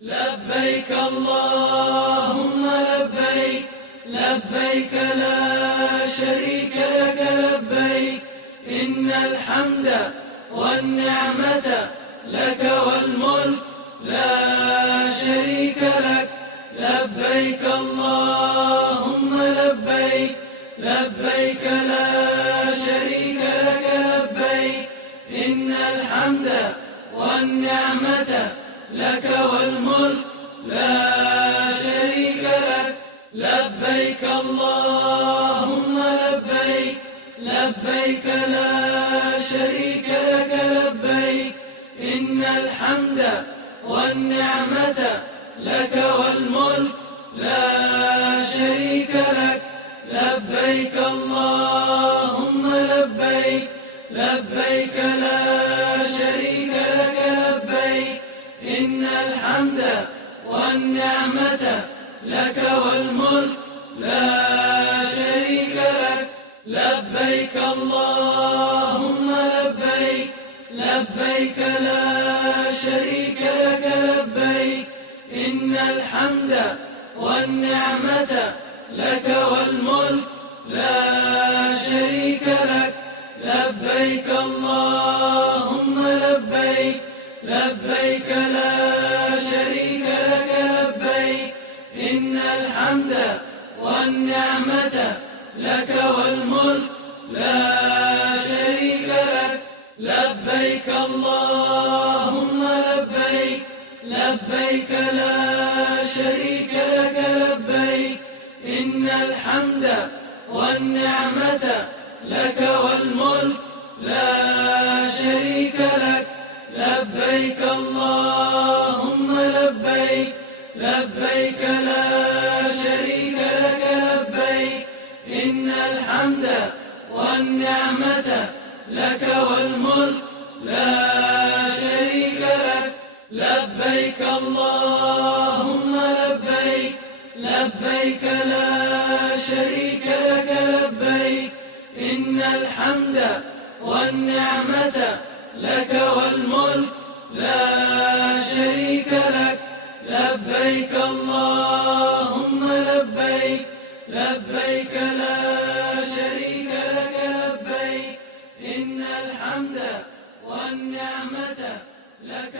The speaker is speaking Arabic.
لبيك اللهم لبيك، لبيك لا شريك لك لبيك، إن الحمد والنعمة لك والملك لا شريك لك. لبيك اللهم لبيك، لبيك لا شريك لك لبيك، إن الحمد والنعمة لك والملك لا شريك لك. لبيك اللهم لبيك، لبيك لا شريك لك لبيك، إن الحمد والنعمة لك والملك لا شريك لك. لبيك اللهم لبيك، لبيك لا شريك لك لبيك، إن الحمد والنعمة لك والملك لا شريك لك. لبيك اللهم لبيك، لبيك لا شريك لك لبيك، إن الحمد والنعمة لك والملك لا شريك لك. لبيك اللهم لبيك، لبيك لا شريك لك لبيك، إن الحمد والنعمة لك والملك لا شريك لك. لبيك اللهم لبيك، لبيك لا شريك لك لبيك، إن الحمد والنعمة لك والملك لا شريك لك. لبيك اللهم لبيك، لبيك لا شريك لك لبيك، إن الحمد والنعمة لك والملك لا شريك لك. لبيك اللهم لبيك، لبيك لا شريك لك لبيك، إن الحمد والنعمة لك والملك لا شريك لك. لبيك اللهم لبيك، لبيك لا شريك لك لبيك، إن الحمد والنعمة لك